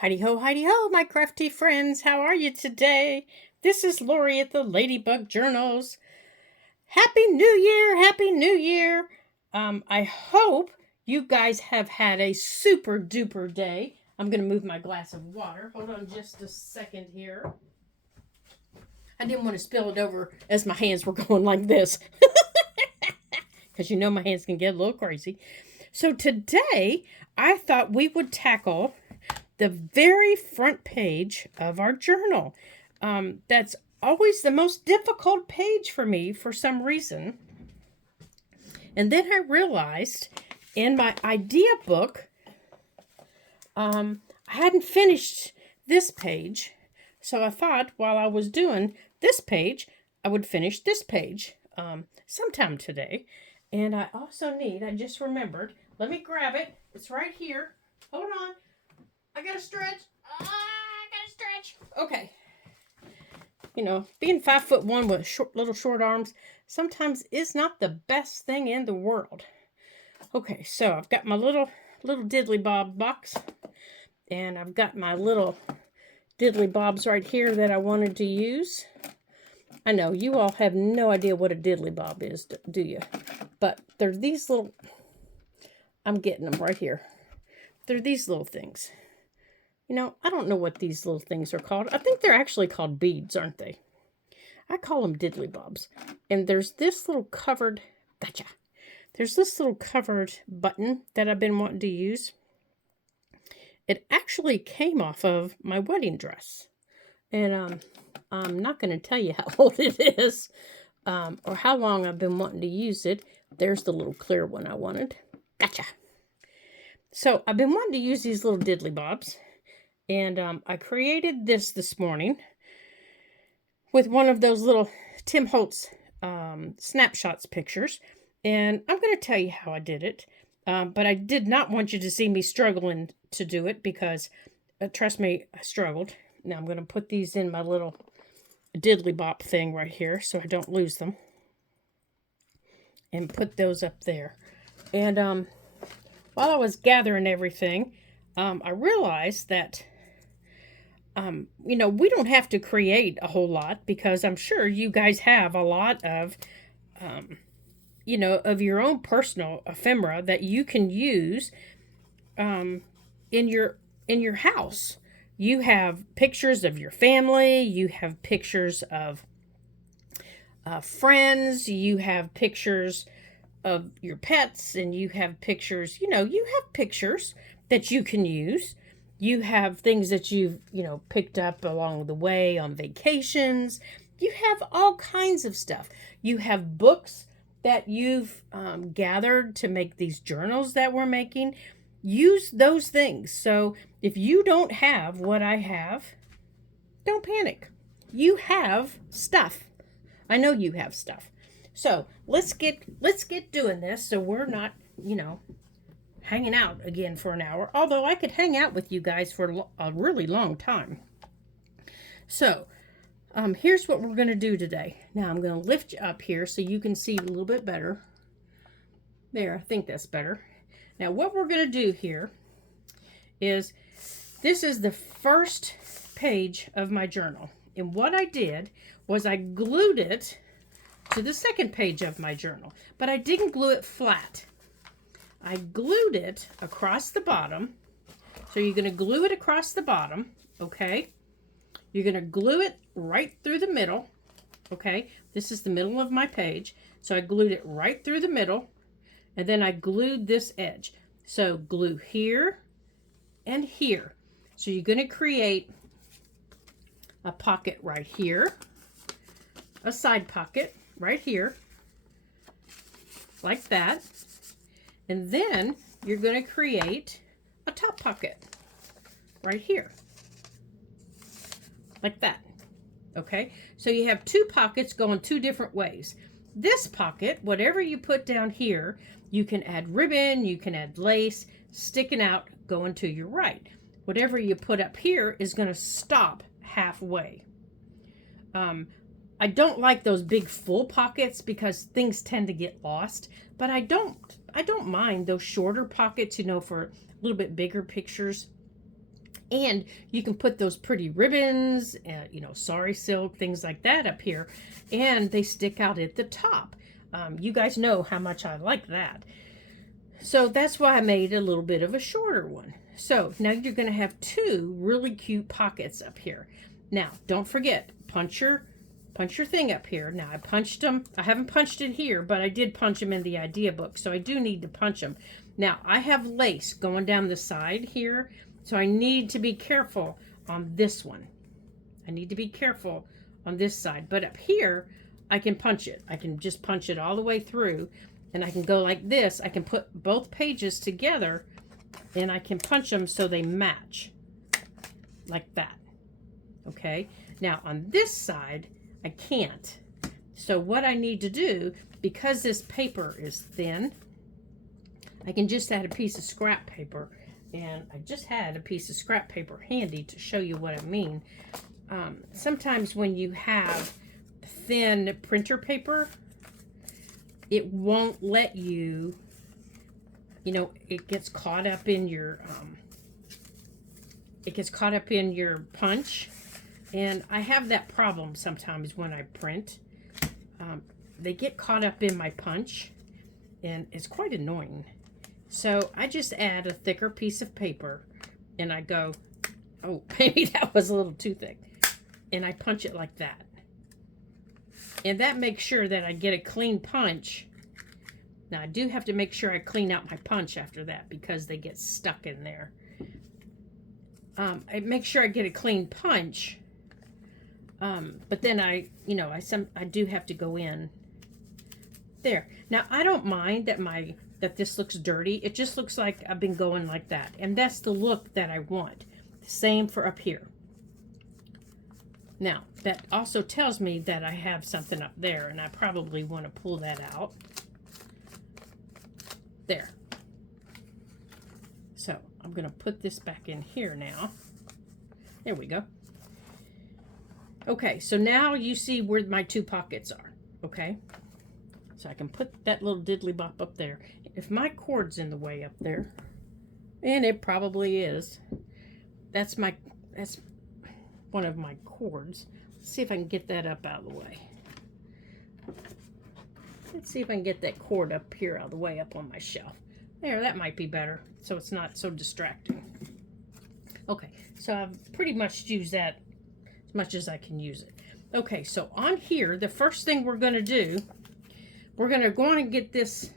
Heidi ho, my crafty friends. How are you today? This is Lori at the Ladybug Journals. Happy New Year! Happy New Year! I hope you guys have had a super duper day. I'm going to move my glass of water. Hold on just a second here. I didn't want to spill it over as my hands were going like this. Because you know my hands can get a little crazy. So today, I thought we would tackle the very front page of our journal. That's always the most difficult page for me for some reason. And then I realized in my idea book, I hadn't finished this page. So I thought while I was doing this page, I would finish this page sometime today. And I just remembered, let me grab it. It's right here. Hold on. I gotta stretch. Okay. You know, being 5'1" with little short arms sometimes is not the best thing in the world. Okay, so I've got my little diddly bob box, and I've got my little diddly bobs right here that I wanted to use. I know you all have no idea what a diddly bob is, do you? But they're these little. I'm getting them right here. They're these little things. You know, I don't know what these little things are called. I think they're actually called beads, aren't they? I call them diddly bobs. And there's this little covered, There's this little covered button that I've been wanting to use. It actually came off of my wedding dress. And I'm not going to tell you how old it is or how long I've been wanting to use it. There's the little clear one I wanted. So I've been wanting to use these little diddly bobs. And I created this morning with one of those little Tim Holtz snapshots pictures. And I'm going to tell you how I did it. But I did not want you to see me struggling to do it because, trust me, I struggled. Now I'm going to put these in my little diddly bop thing right here so I don't lose them. And put those up there. And while I was gathering everything, I realized that you know, we don't have to create a whole lot because I'm sure you guys have a lot of, you know, of your own personal ephemera that you can use in your house. You have pictures of your family. You have pictures of friends. You have pictures of your pets, and you have pictures. You know, you have pictures that you can use. You have things that you've, you know, picked up along the way on vacations. You have all kinds of stuff. You have books that you've gathered to make these journals that we're making. Use those things. So if you don't have what I have, don't panic. You have stuff. I know you have stuff. So let's get doing this so we're not, you know, hanging out again for an hour, although I could hang out with you guys for a really long time. So, here's what we're going to do today. Now, I'm going to lift you up here so you can see a little bit better. There, I think that's better. Now, what we're going to do here is, this is the first page of my journal. And what I did was I glued it to the second page of my journal, but I didn't glue it flat. I glued it across the bottom. So you're going to glue it across the bottom, okay? You're going to glue it right through the middle, okay? This is the middle of my page. So I glued it right through the middle, and then I glued this edge. So glue here and here. So you're going to create a pocket right here, a side pocket right here, like that. And then you're going to create a top pocket right here, like that. Okay, so you have two pockets going two different ways. This pocket, whatever you put down here, you can add ribbon, you can add lace, sticking out, going to your right. Whatever you put up here is going to stop halfway. I don't like those big full pockets because things tend to get lost, but I don't mind those shorter pockets, you know, for a little bit bigger pictures. And you can put those pretty ribbons, you know, sari silk, things like that up here, and they stick out at the top. You guys know how much I like that. So that's why I made a little bit of a shorter one. So now you're going to have two really cute pockets up here. Now, don't forget, punch your thing up here. Now, I punched them. I haven't punched it here, but I did punch them in the idea book, so I do need to punch them. Now, I have lace going down the side here, so I need to be careful on this one. I need to be careful on this side, but up here, I can punch it. I can just punch it all the way through, and I can go like this. I can put both pages together, and I can punch them so they match, like that. Okay? Now, on this side, I can't. So what I need to do, because this paper is thin, I can just add a piece of scrap paper. And I just had a piece of scrap paper handy to show you what I mean. Sometimes when you have thin printer paper, it won't let you, you know, it gets caught up in your, punch. And I have that problem sometimes when I print. They get caught up in my punch, and it's quite annoying. So I just add a thicker piece of paper, and I go, oh, maybe that was a little too thick. And I punch it like that. And that makes sure that I get a clean punch. Now, I do have to make sure I clean out my punch after that because they get stuck in there. I make sure I get a clean punch. But then I do have to go in there. Now, I don't mind that this looks dirty. It just looks like I've been going like that. And that's the look that I want. Same for up here. Now, that also tells me that I have something up there, and I probably want to pull that out. There. So, I'm going to put this back in here now. There we go. Okay, so now you see where my two pockets are, okay? So I can put that little diddly bop up there. If my cord's in the way up there, and it probably is, that's one of my cords. Let's see if I can get that up out of the way. Let's see if I can get that cord up here out of the way, up on my shelf. There, that might be better, so it's not so distracting. Okay, so I've pretty much used that as much as I can use it. Okay, so on here, the first thing we're going to do, we're going to go on and get this.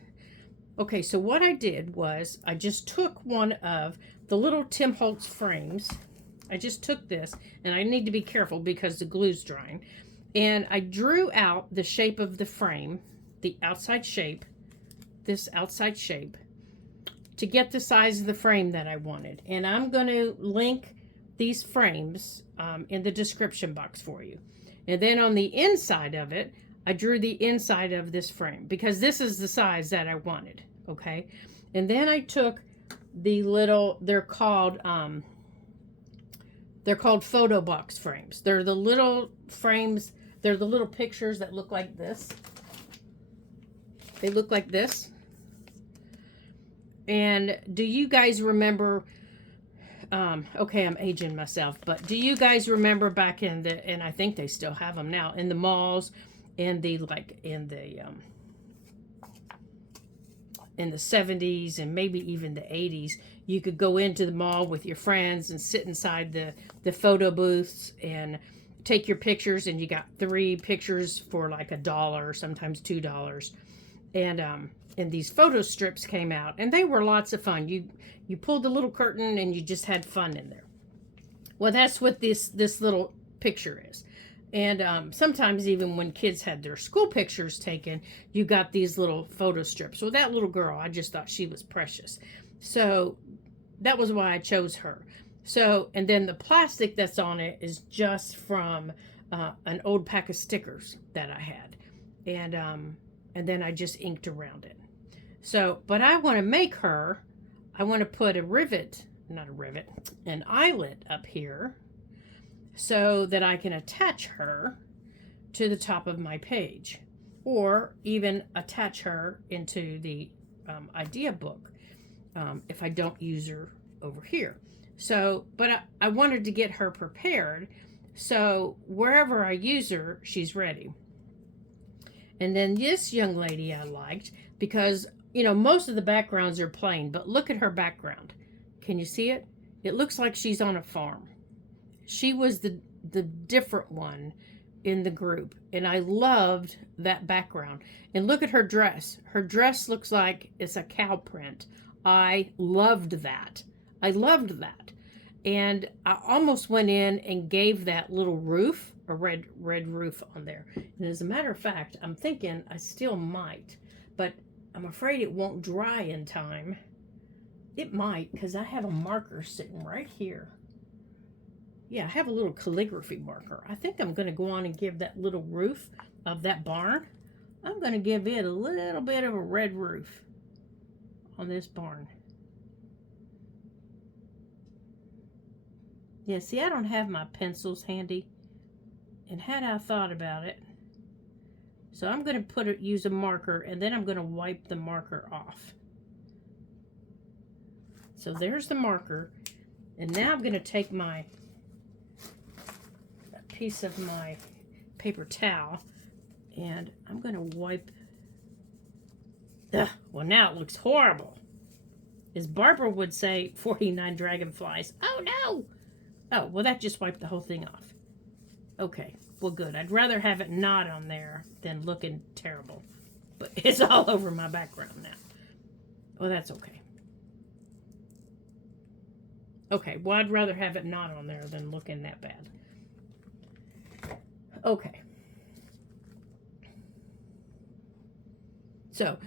Okay, so what I did was I just took one of the little Tim Holtz frames. I just took this, and I need to be careful because the glue's drying. And I drew out the shape of the frame, the outside shape, this outside shape, to get the size of the frame that I wanted. And I'm going to link these frames in the description box for you. And then on the inside of it, I drew the inside of this frame because this is the size that I wanted, okay? And then I took the little, they're called photo box frames. They're the little frames, they're the little pictures that look like this. They look like this. And do you guys remember, okay, I'm aging myself, but do you guys remember back in the, and I think they still have them now, in the malls, in the 70s and maybe even the 80s, you could go into the mall with your friends and sit inside the photo booths and take your pictures, and you got 3 pictures for like $1, sometimes $2. And these photo strips came out, and they were lots of fun. You pulled the little curtain and you just had fun in there. Well, that's what this little picture is. And sometimes even when kids had their school pictures taken, you got these little photo strips. Well, that little girl, I just thought she was precious. So that was why I chose her. So, and then the plastic that's on it is just from an old pack of stickers that I had. And then I just inked around it. So, but I want to make her, I want to put an eyelet up here so that I can attach her to the top of my page, or even attach her into the idea book if I don't use her over here. So, but I wanted to get her prepared. So wherever I use her, she's ready. And then this young lady I liked because, most of the backgrounds are plain, but look at her background. Can you see it? It looks like she's on a farm. She was the different one in the group, and I loved that background. And look at her dress. Her dress looks like it's a cow print. I loved that. I loved that. And I almost went in and gave that little roof, a red roof on there. And as a matter of fact, I'm thinking I still might, but I'm afraid it won't dry in time. It might, because I have a marker sitting right here. Yeah, I have a little calligraphy marker. I think I'm going to go on and give that little roof of that barn, I'm going to give it a little bit of a red roof on this barn. Yeah, see, I don't have my pencils handy, and had I thought about it, so I'm going to use a marker, and then I'm going to wipe the marker off. So there's the marker, and now I'm going to take my piece of my paper towel, and I'm going to wipe. Well, now it looks horrible. As Barbara would say, 49 dragonflies. Oh, no! Oh, well, that just wiped the whole thing off. Okay, well, good. I'd rather have it not on there than looking terrible. But it's all over my background now. Well, that's okay. Okay, well, I'd rather have it not on there than looking that bad. Okay. So,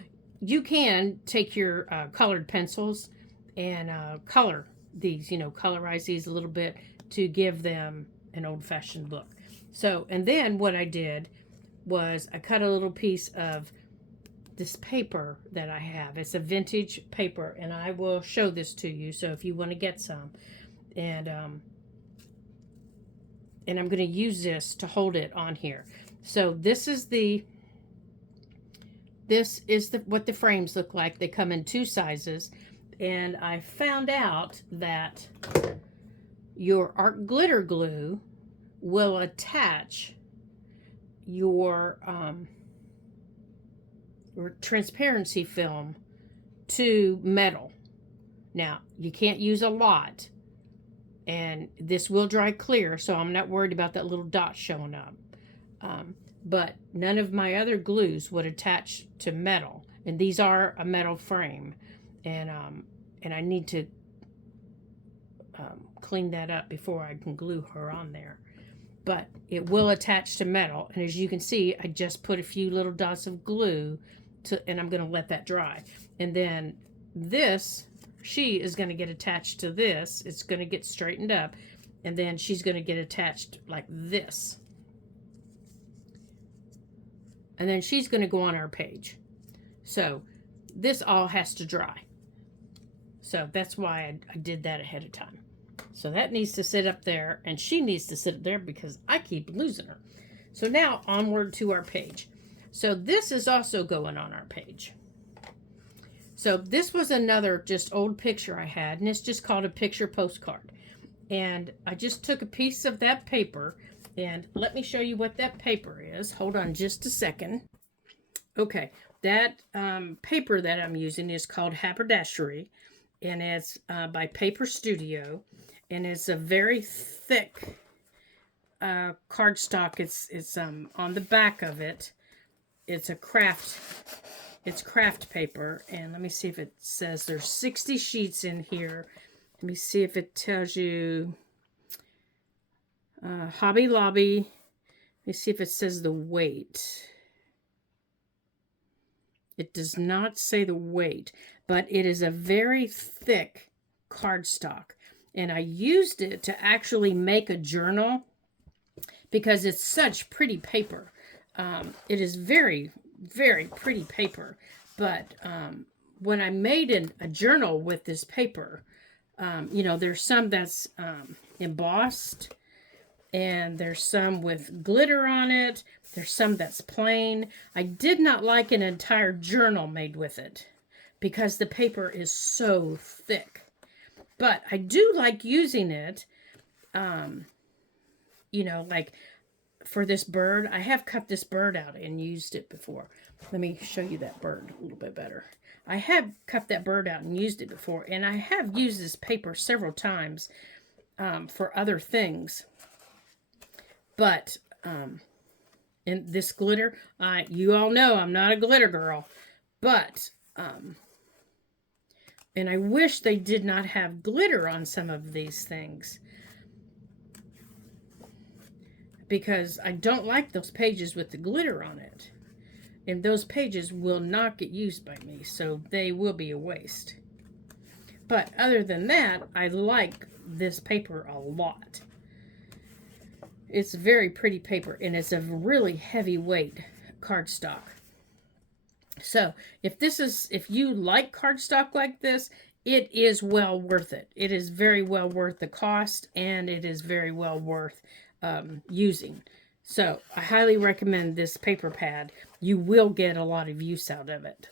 you can take your colored pencils and color these, colorize these a little bit to give them an old-fashioned look. So, and then what I did was I cut a little piece of this paper that I have. It's a vintage paper, and I will show this to you, so if you want to get some. And I'm going to use this to hold it on here. So this is what the frames look like. They come in 2 sizes, and I found out that your art glitter glue will attach your transparency film to metal. Now, you can't use a lot, and this will dry clear, so I'm not worried about that little dot showing up. But none of my other glues would attach to metal, and these are a metal frame, and I need to clean that up before I can glue her on there. But it will attach to metal, and as you can see, I just put a few little dots of glue and I'm going to let that dry. And then she is going to get attached to this. It's going to get straightened up, and then she's going to get attached like this. And then she's going to go on our page. So this all has to dry. So that's why I did that ahead of time. So that needs to sit up there, and she needs to sit up there because I keep losing her. So now onward to our page. So this is also going on our page. So this was another just old picture I had, and it's just called a picture postcard. And I just took a piece of that paper, and let me show you what that paper is. Hold on just a second. Okay, that paper that I'm using is called Haberdashery, and it's by Paper Studio, and it's a very thick cardstock. It's on the back of it. It's craft paper, and let me see if it says there's 60 sheets in here. Let me see if it tells you Hobby Lobby. Let me see if it says the weight. It does not say the weight, but it is a very thick cardstock, and I used it to actually make a journal because it's such pretty paper. It is very, very pretty paper, but when I made a journal with this paper, there's some that's embossed, and there's some with glitter on it. There's some that's plain. I did not like an entire journal made with it because the paper is so thick. But I do like using it, you know, like for this bird. I have cut this bird out and used it before. Let me show you that bird a little bit better. I have cut that bird out and used it before, and I have used this paper several times for other things. But, and this glitter, you all know I'm not a glitter girl, but, and I wish they did not have glitter on some of these things, because I don't like those pages with the glitter on it. And those pages will not get used by me, so they will be a waste. But other than that, I like this paper a lot. It's very pretty paper, and it's a really heavyweight cardstock. So if you like cardstock like this, it is well worth it. It is very well worth the cost, and it is very well worth using. So I highly recommend this paper pad. You will get a lot of use out of it.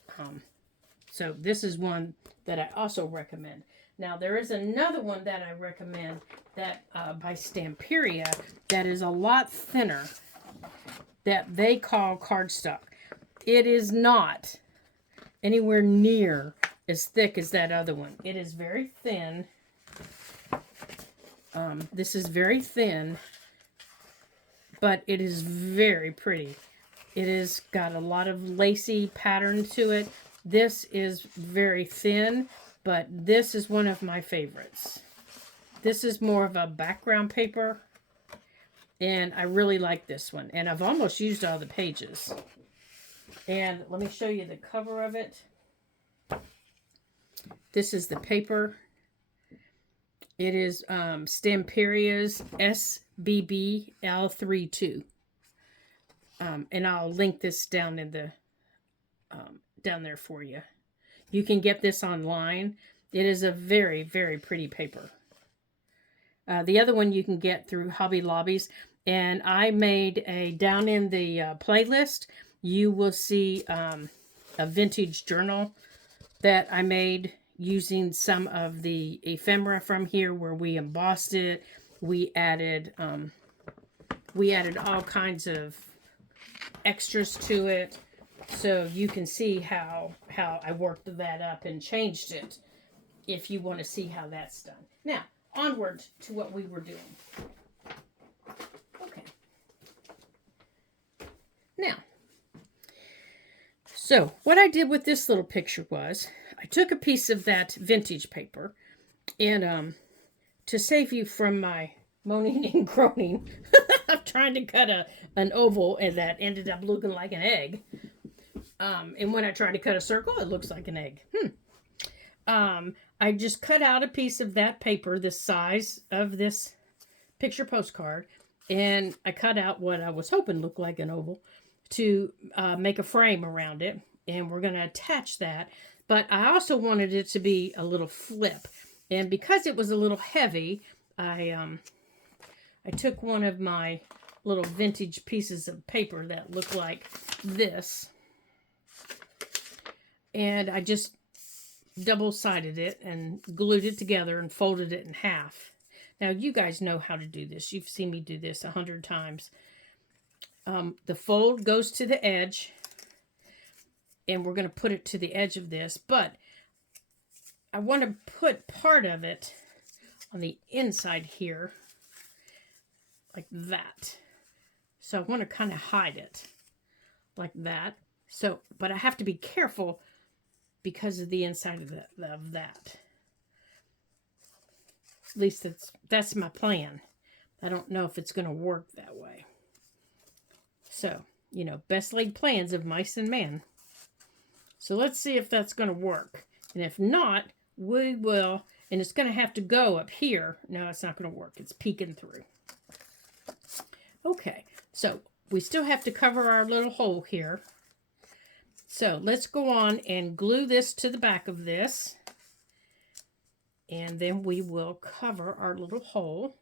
So this is one that I also recommend. Now there is another one that I recommend that by Stamperia that is a lot thinner, that they call cardstock. It is not anywhere near as thick as that other one. It is very thin. This is very thin, but it is very pretty. It has got a lot of lacy pattern to it. This is very thin, but this is one of my favorites. This is more of a background paper, and I really like this one. And I've almost used all the pages. And let me show you the cover of it. This is the paper. It is Stamperia's SBBL32. And I'll link this down in the down there for you. You can get this online. It is a very, very pretty paper. The other one you can get through Hobby Lobbies. And I made a, down in the playlist, you will see a vintage journal that I made using some of the ephemera from here, where we embossed it. We added all kinds of extras to it, so you can see how I worked that up and changed it, if you want to see how that's done. Now, onward to what we were doing. Okay. Now, so what I did with this little picture was, I took a piece of that vintage paper, and to save you from my moaning and groaning, I'm trying to cut an oval, and that ended up looking like an egg. And when I try to cut a circle, it looks like an egg. I just cut out a piece of that paper, the size of this picture postcard, and I cut out what I was hoping looked like an oval to make a frame around it, and we're going to attach that. But I also wanted it to be a little flip, and because it was a little heavy, I took one of my little vintage pieces of paper that looked like this, and I just double-sided it and glued it together and folded it in half. Now, you guys know how to do this. You've seen me do this 100 times. The fold goes to the edge, and we're going to put it to the edge of this, but I want to put part of it on the inside here, like that. So I want to kind of hide it like that. So, but I have to be careful because of the inside of that. At least that's my plan. I don't know if it's going to work that way. So, you know, best laid plans of mice and man. So let's see if that's going to work. And if not, we will, and it's going to have to go up here. No, it's not going to work. It's peeking through. Okay, so we still have to cover our little hole here. So let's go on and glue this to the back of this. And then we will cover our little hole.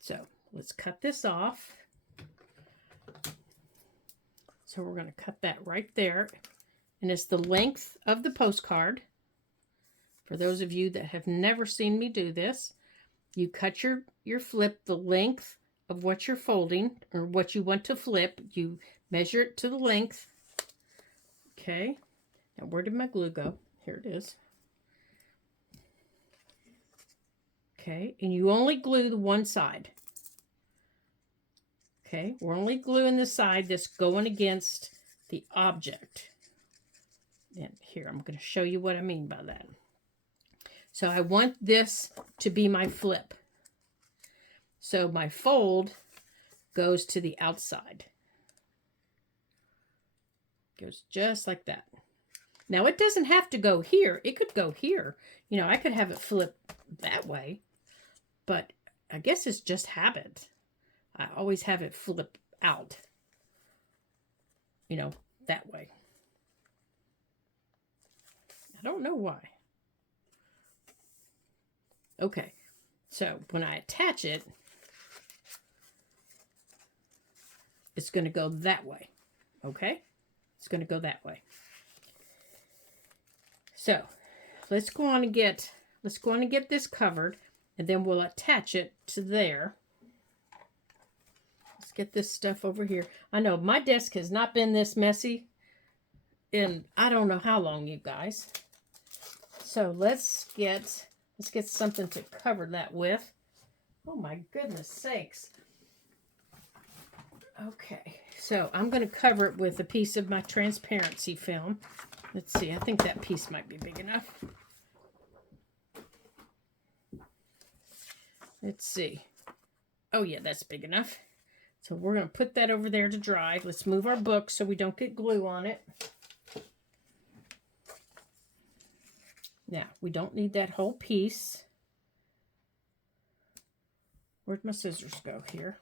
So let's cut this off. So we're going to cut that right there. And it's the length of the postcard For those of you that have never seen me do this, you cut your flip the length of what you're folding or what you want to flip. You measure it to the length. Okay. Now, where did my glue go? Here it is. Okay. And you only glue the one side. Okay. We're only gluing the side that's going against the object. And here, I'm going to show you what I mean by that. So I want this to be my flip. So my fold goes to the outside. Goes just like that. Now it doesn't have to go here. It could go here. You know, I could have it flip that way. But I guess it's just habit. I always have it flip out. You know, that way. I don't know why. Okay, so when I attach it, it's going to go that way. Okay, it's going to go that way. So let's go on and get this covered, and then we'll attach it to there. Let's get this stuff over here. I know my desk has not been this messy in I don't know how long, you guys. So let's get something to cover that with. Oh my goodness sakes. Okay, so I'm going to cover it with a piece of my transparency film. Let's see, I think that piece might be big enough. Let's see. Oh yeah, that's big enough. So we're going to put that over there to dry. Let's move our book so we don't get glue on it. Now, we don't need that whole piece. Where'd my scissors go here?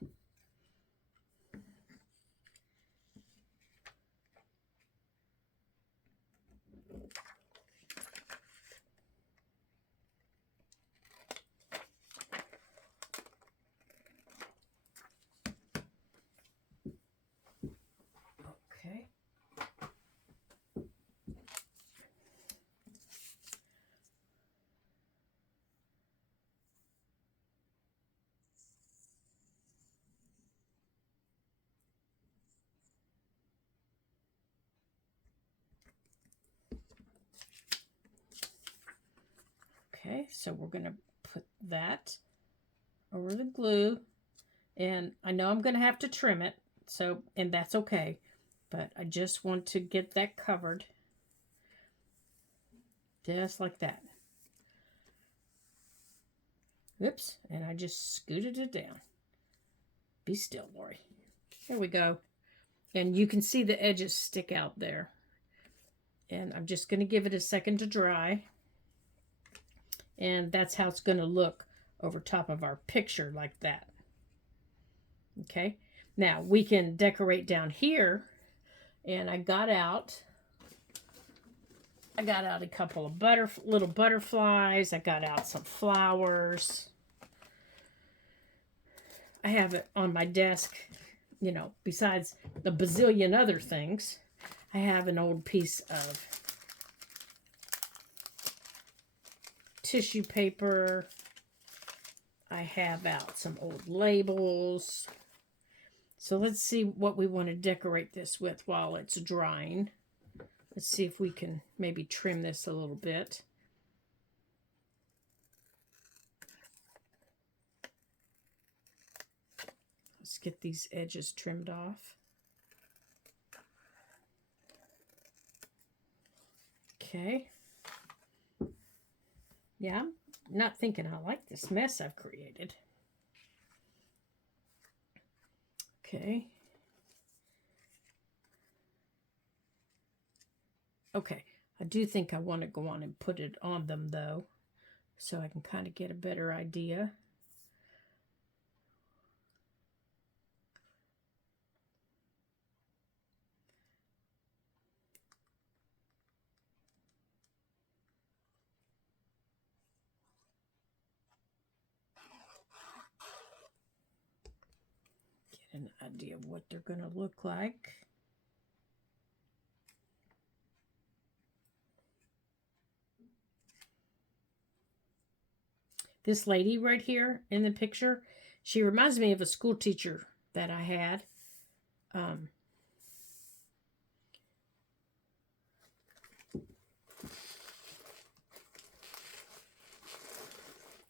Okay. Okay, so we're going to put that over the glue. And I know I'm going to have to trim it, and that's okay. But I just want to get that covered. Just like that. Oops, and I just scooted it down. Be still, Lori. There we go. And you can see the edges stick out there. And I'm just going to give it a second to dry. And that's how it's going to look over top of our picture like that. Okay. Now we can decorate down here. And I got out a couple of little butterflies. I got out some flowers. I have it on my desk, you know, besides the bazillion other things. I have an old piece of tissue paper. I have out some old labels. So let's see what we want to decorate this with while it's drying. Let's see if we can maybe trim this a little bit. Let's get these edges trimmed off. Okay. Yeah, I'm not thinking I like this mess I've created. Okay. Okay, I do think I want to go on and put it on them though, so I can kind of get a better idea. Get an idea of what they're going to look like. This lady right here in the picture, she reminds me of a school teacher that I had.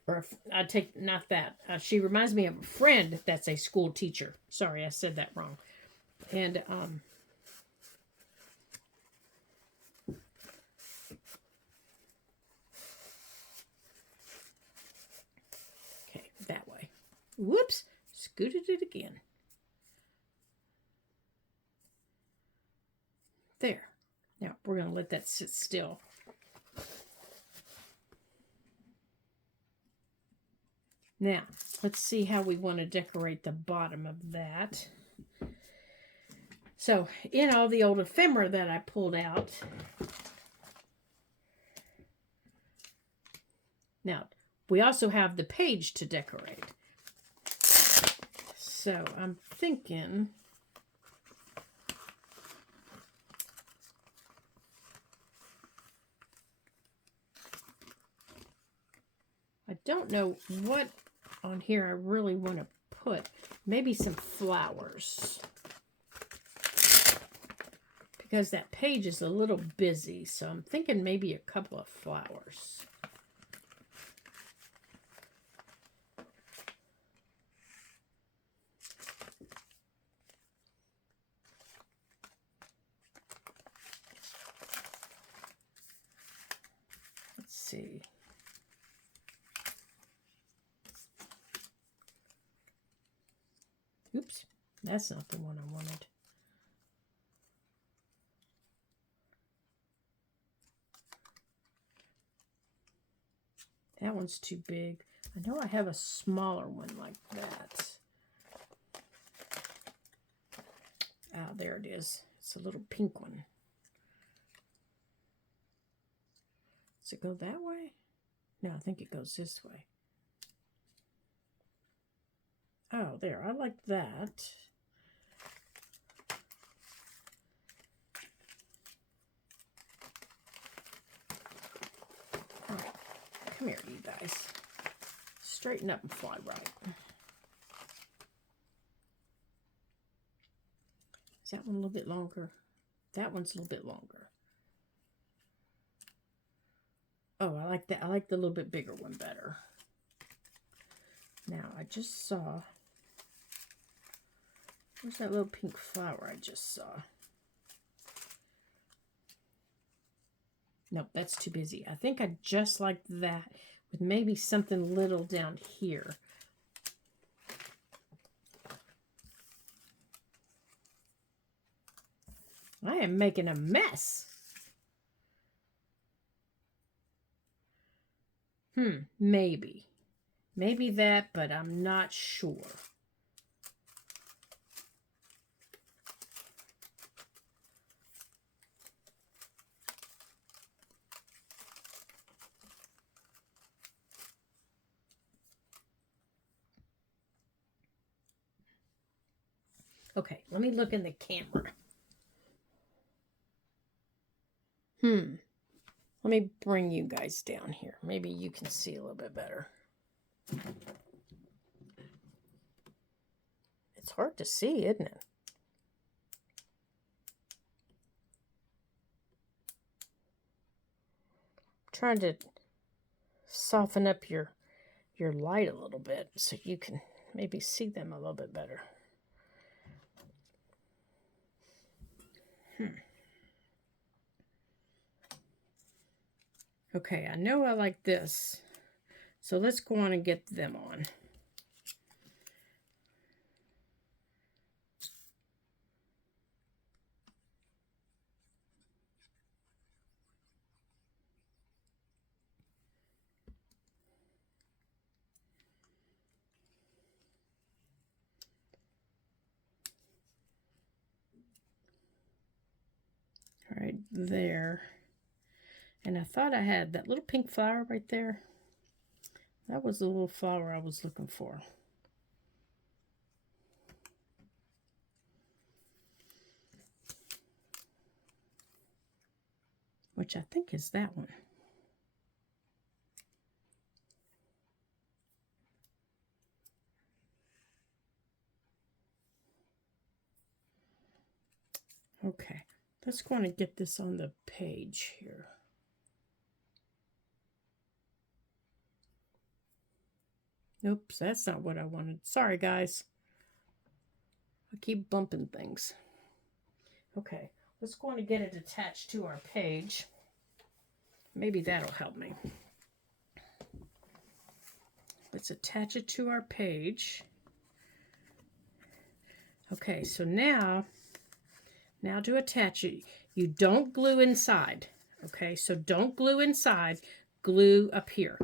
Or I take not that. She reminds me of a friend that's a school teacher. Sorry, I said that wrong. And okay, that way. Whoops, scooted it again. There. Now we're going to let that sit still. Now, let's see how we want to decorate the bottom of that. So, in all the old ephemera that I pulled out. Now, we also have the page to decorate. So, I'm thinking... I don't know what on here I really want to put. Maybe some flowers. Because that page is a little busy, so I'm thinking maybe a couple of flowers. Let's see. Oops, that's not the one I wanted. That one's too big. I know I have a smaller one like that. Ah, there it is. It's a little pink one. Does it go that way? No, I think it goes this way. Oh, there. I like that. All right. Come here, you guys. Straighten up and fly right. Is that one a little bit longer? That one's a little bit longer. Oh, I like that. I like the little bit bigger one better. Now, I just saw... Where's that little pink flower I just saw? Nope, that's too busy. I think I just like that with maybe something little down here. I am making a mess. Maybe. Maybe that, but I'm not sure. Okay, let me look in the camera. Let me bring you guys down here. Maybe you can see a little bit better. It's hard to see, isn't it? I'm trying to soften up your light a little bit so you can maybe see them a little bit better. Okay, I know I like this. So let's go on and get them on. Right there. And I thought I had that little pink flower right there. That was the little flower I was looking for. Which I think is that one. Okay, let's go on and get this on the page here. Oops, that's not what I wanted. Sorry, guys. I keep bumping things. Okay, let's go on and get it attached to our page. Maybe that'll help me. Let's attach it to our page. Okay, so now to attach it, you don't glue inside. Okay, so don't glue inside, glue up here.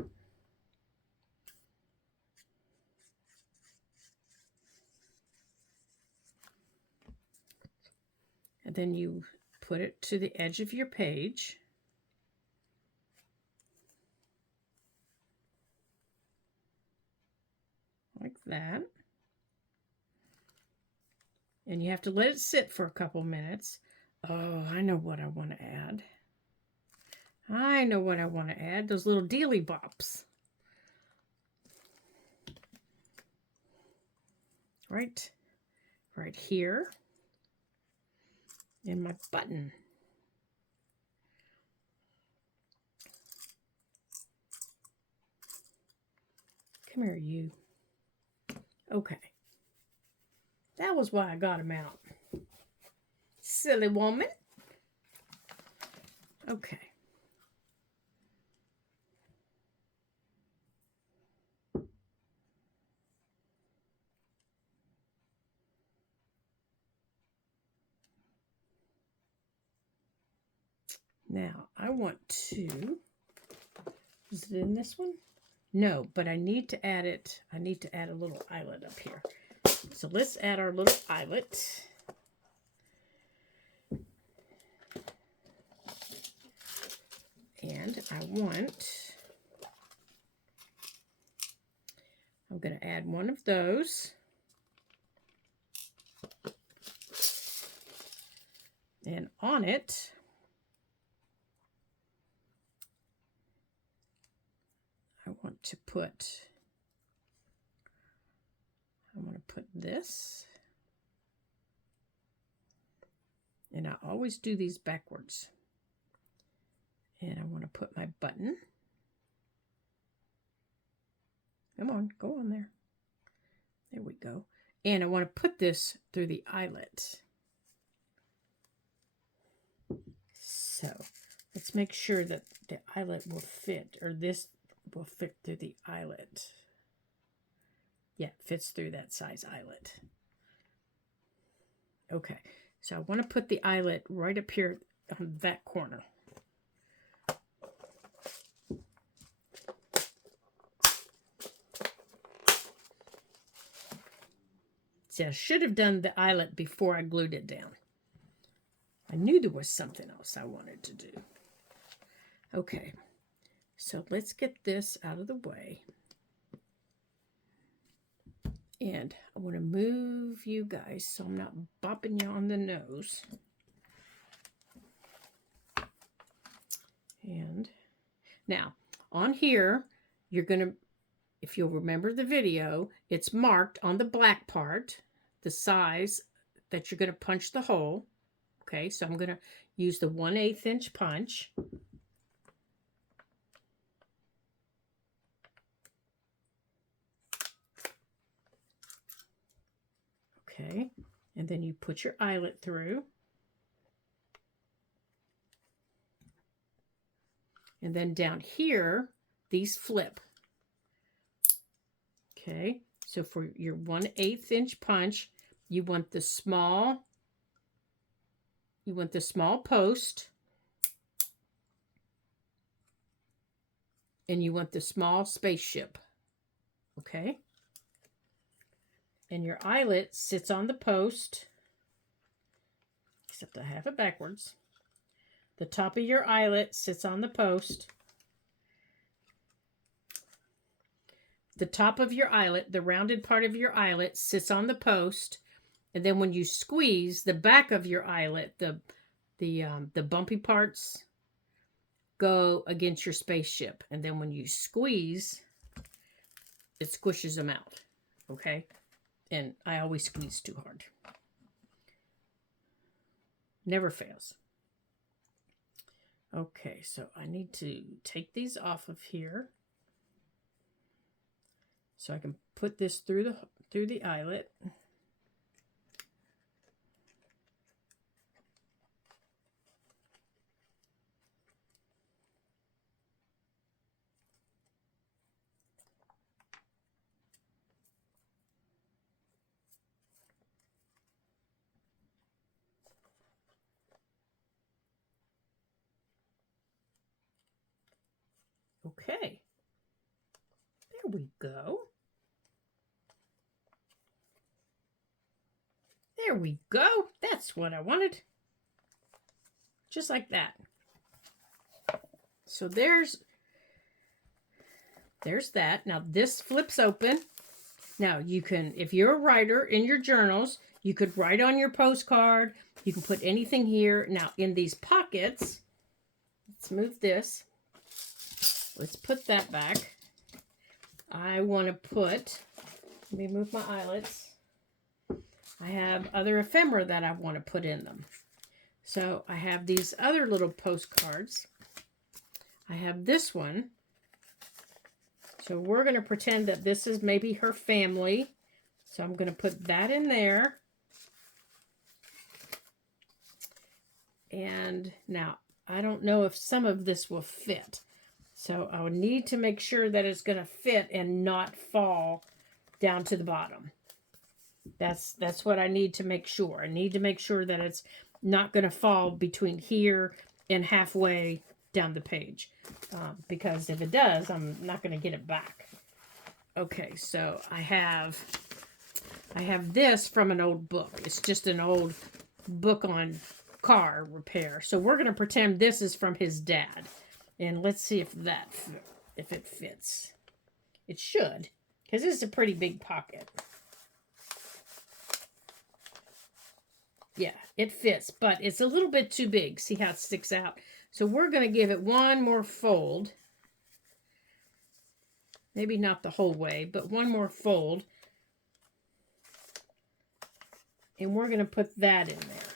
And then you put it to the edge of your page. Like that. And you have to let it sit for a couple minutes. Oh, I know what I want to add. I know what I want to add. Those little dealy bops. Right here. And my button. Come here, you. Okay. That was why I got him out. Silly woman. Okay. Now, I want to... Is it in this one? No, but I need to add it. I need to add a little eyelet up here. So let's add our little eyelet. And I'm going to add one of those. And on it, I want to put this. And I always do these backwards. And I want to put my button. Come on, go on there. There we go. And I want to put this through the eyelet. So let's make sure that the eyelet will fit, or this will fit through the eyelet. Yeah, it fits through that size eyelet. Okay, so I want to put the eyelet right up here on that corner. See, I should have done the eyelet before I glued it down. I knew there was something else I wanted to do. Okay, so let's get this out of the way. And I want to move you guys so I'm not bopping you on the nose. And now, on here, you're going to, if you'll remember the video, it's marked on the black part, the size that you're going to punch the hole. Okay, so I'm going to use the 1/8 inch punch. Okay, and then you put your eyelet through. And then down here, these flip. Okay, so for your 1/8 inch punch, you want the small post, and you want the small spaceship. Okay, and your eyelet sits on the post, except I have it backwards. The top of your eyelet sits on the post. The top of your eyelet, the rounded part of your eyelet, sits on the post. And then when you squeeze, the back of your eyelet, the bumpy parts, go against your spaceship. And then when you squeeze, it squishes them out. Okay? And I always squeeze too hard. Never fails. Okay, so I need to take these off of here so I can put this through the eyelet. Okay, there we go. There we go. That's what I wanted. Just like that. So there's that. Now this flips open. Now you can, if you're a writer in your journals, you could write on your postcard. You can put anything here. Now in these pockets, let's move this. Let's put that back. I want to put, let me move my eyelets. I have other ephemera that I want to put in them. So I have these other little postcards. I have this one. So we're going to pretend that this is maybe her family. So I'm going to put that in there. And now I don't know if some of this will fit. So I would need to make sure that it's going to fit and not fall down to the bottom. That's what I need to make sure. I need to make sure that it's not going to fall between here and halfway down the page. Because if it does, I'm not going to get it back. Okay, so I have this from an old book. It's just an old book on car repair. So we're going to pretend this is from his dad. And let's see if it fits. It should, because this is a pretty big pocket. Yeah, it fits, but it's a little bit too big. See how it sticks out? So we're going to give it one more fold. Maybe not the whole way, but one more fold. And we're going to put that in there.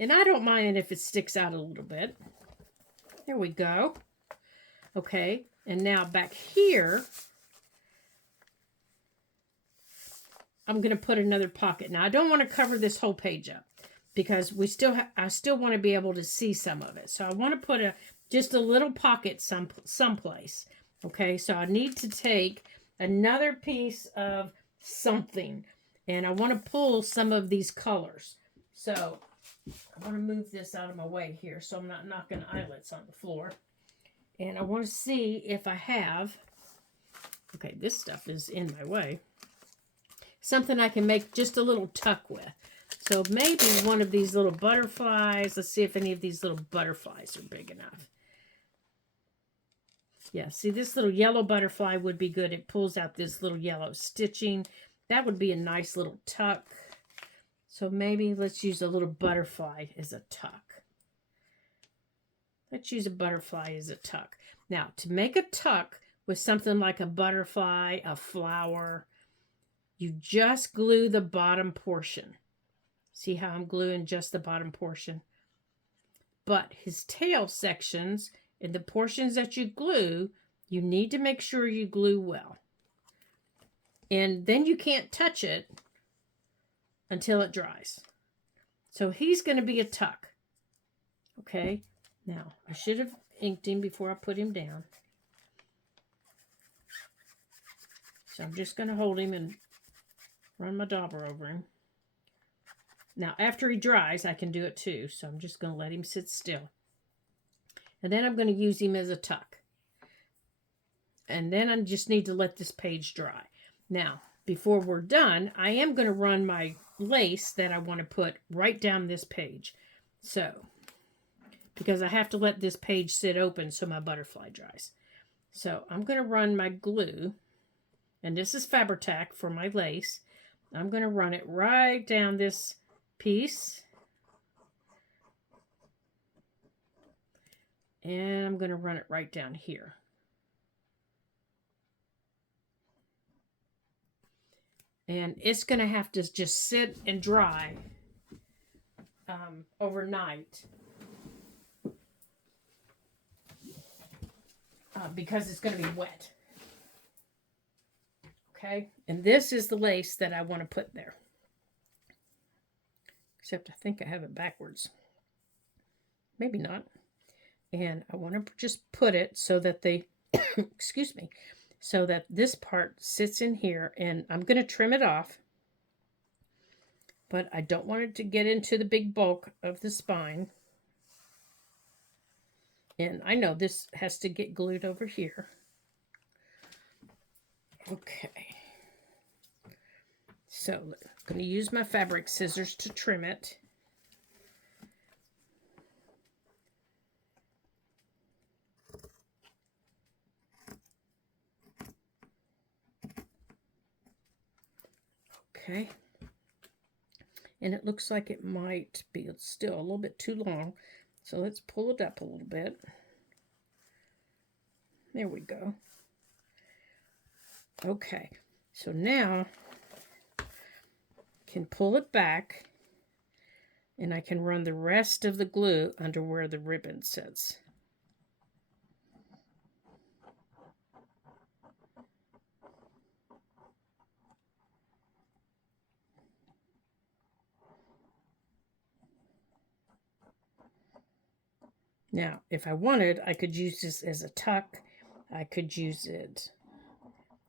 And I don't mind if it sticks out a little bit. There we go. Okay, and now back here, I'm going to put another pocket. Now, I don't want to cover this whole page up because I still want to be able to see some of it. So I want to put just a little pocket someplace. Okay, so I need to take another piece of something, and I want to pull some of these colors. So I want to move this out of my way here so I'm not knocking eyelets on the floor. And I want to see if I have, okay, this stuff is in my way, something I can make just a little tuck with. So maybe one of these little butterflies. Let's see if any of these little butterflies are big enough. Yeah, see, this little yellow butterfly would be good. It pulls out this little yellow stitching. That would be a nice little tuck. So maybe let's use a little butterfly as a tuck. Let's use a butterfly as a tuck. Now, to make a tuck with something like a butterfly, a flower, you just glue the bottom portion. See how I'm gluing just the bottom portion? But his tail sections and the portions that you glue, you need to make sure you glue well. And then you can't touch it until it dries. So he's going to be a tuck. Okay? Now, I should have inked him before I put him down. So I'm just going to hold him and run my dauber over him. Now, after he dries, I can do it too. So I'm just going to let him sit still. And then I'm going to use him as a tuck. And then I just need to let this page dry. Now, before we're done, I am going to run my lace that I want to put right down this page. So, because I have to let this page sit open so my butterfly dries. So I'm going to run my glue, and this is Fabri-Tac for my lace. I'm going to run it right down this piece. And I'm going to run it right down here. And it's going to have to just sit and dry overnight. Because it's going to be wet. Okay, and this is the lace that I want to put there. Except I think I have it backwards. Maybe not. And I want to just put it so that they, excuse me, so that this part sits in here, and I'm going to trim it off. But I don't want it to get into the big bulk of the spine. And I know this has to get glued over here. Okay. So I'm going to use my fabric scissors to trim it. Okay. And it looks like it might be still a little bit too long. So let's pull it up a little bit. There we go. Okay. So now I can pull it back, and I can run the rest of the glue under where the ribbon sits. Now, if I wanted, I could use this as a tuck. I could use it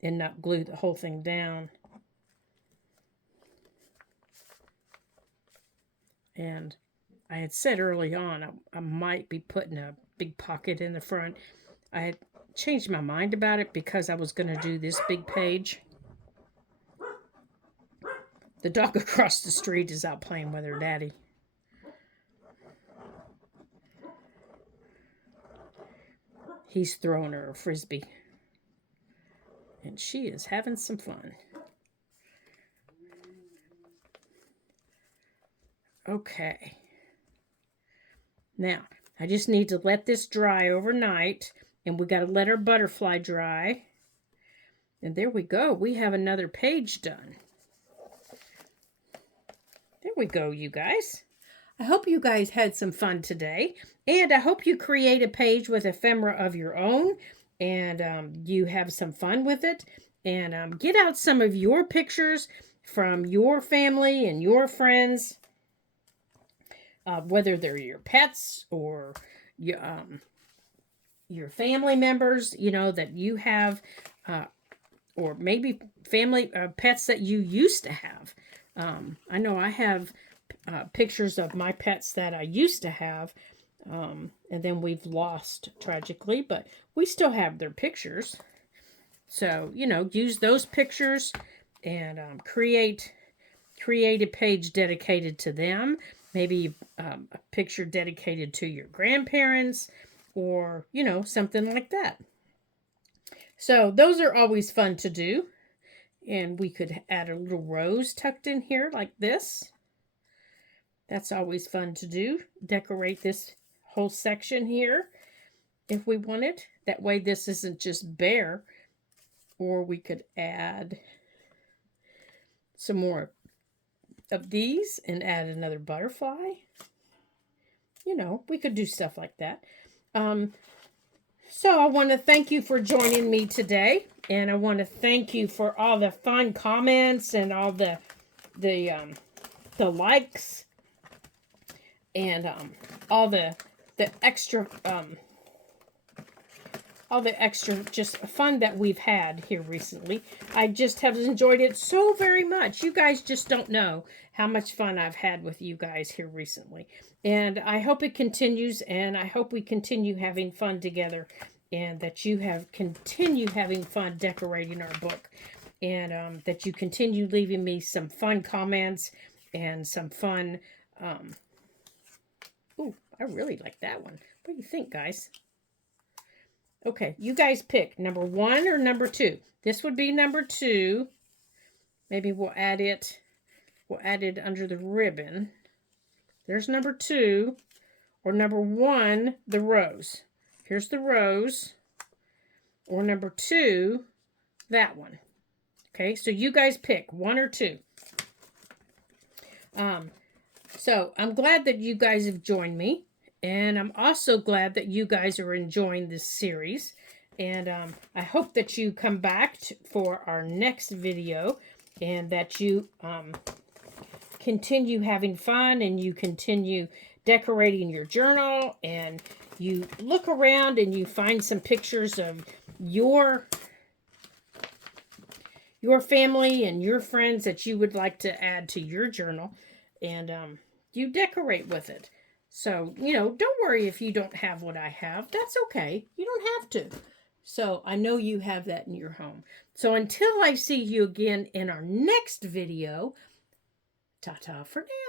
and not glue the whole thing down. And I had said early on I might be putting a big pocket in the front. I had changed my mind about it because I was going to do this big page. The dog across the street is out playing with her daddy. He's throwing her a frisbee. And she is having some fun. Okay. Now, I just need to let this dry overnight. And we got to let our butterfly dry. And there we go. We have another page done. There we go, you guys. I hope you guys had some fun today. And I hope you create a page with ephemera of your own. And you have some fun with it. And get out some of your pictures from your family and your friends. Whether they're your pets or your family members, you know, that you have. Or maybe family pets that you used to have. I know I have pictures of my pets that I used to have. And then we've lost tragically, but we still have their pictures. So, you know, use those pictures and create a page dedicated to them. Maybe a picture dedicated to your grandparents or, you know, something like that. So those are always fun to do. And we could add a little rose tucked in here like this. That's always fun to do. Decorate this whole section here if we wanted. That way this isn't just bare. Or we could add some more of these and add another butterfly. You know, we could do stuff like that. So I want to thank you for joining me today. And I want to thank you for all the fun comments and all the likes and all the extra just fun that we've had here recently. I just have enjoyed it so very much. You guys just don't know how much fun I've had with you guys here recently. And I hope it continues, and I hope we continue having fun together, and that you continue having fun decorating our book, and that you continue leaving me some fun comments and some fun. Ooh, I really like that one. What do you think, guys? Okay, you guys pick number 1 or number 2. This would be number 2. Maybe we'll add it under the ribbon. There's number 2. Or number 1, the rose. Here's the rose. Or number 2, that one. Okay, so you guys pick 1 or 2. So I'm glad that you guys have joined me. And I'm also glad that you guys are enjoying this series. And I hope that you come back for our next video and that you continue having fun and you continue decorating your journal and you look around and you find some pictures of your family and your friends that you would like to add to your journal, and you decorate with it. So, don't worry if you don't have what I have. That's okay. You don't have to. So, I know you have that in your home. So, until I see you again in our next video, ta-ta for now.